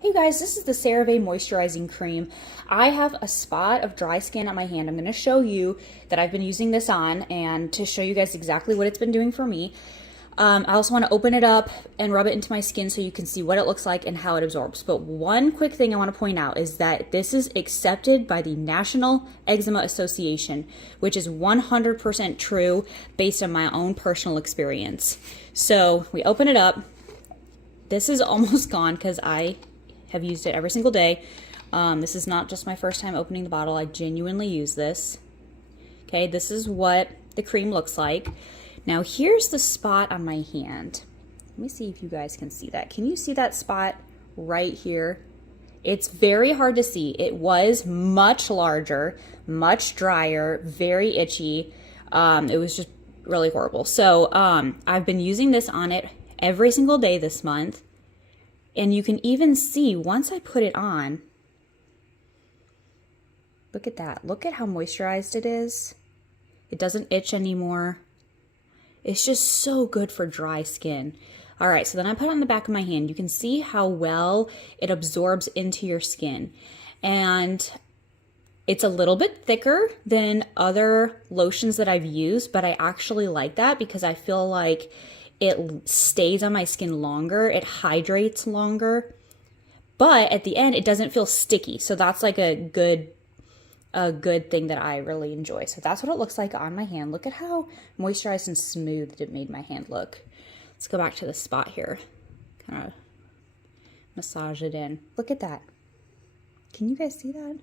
Hey guys, this is the CeraVe Moisturizing Cream. I have a spot of dry skin on my hand. I'm going to show you that I've been using this on and to show you guys exactly what it's been doing for me. I also want to open it up and rub it into my skin so you can see what it looks like and how it absorbs. But one quick thing I want to point out is that this is accepted by the National Eczema Association, which is 100% true based on my own personal experience. So we open it up. This is almost gone because I have used it every single day. This is not just my first time opening the bottle. I genuinely use this. Okay, this is what the cream looks like. Now here's the spot on my hand. Let me see if you guys can see that. Can you see that spot right here? It's very hard to see. It was much larger, much drier, very itchy. It was just really horrible. So I've been using this on it every single day this month. And you can even see once I put it on, look at that. Look at how moisturized it is. It doesn't itch anymore. It's just so good for dry skin. All right, so then I put it on the back of my hand. You can see how well it absorbs into your skin. And it's a little bit thicker than other lotions that I've used, but I actually like that because I feel like it stays on my skin longer, it hydrates longer, but at the end it doesn't feel sticky. So that's like a good thing that I really enjoy. So that's what it looks like on my hand. Look at how moisturized and smooth it made my hand look. Let's go back to the spot here. Kind of massage it in. Look at that. Can you guys see that?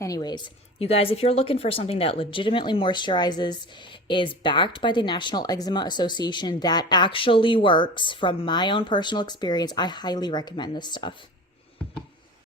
Anyways, you guys, if you're looking for something that legitimately moisturizes, is backed by the National Eczema Association, that actually works from my own personal experience, I highly recommend this stuff.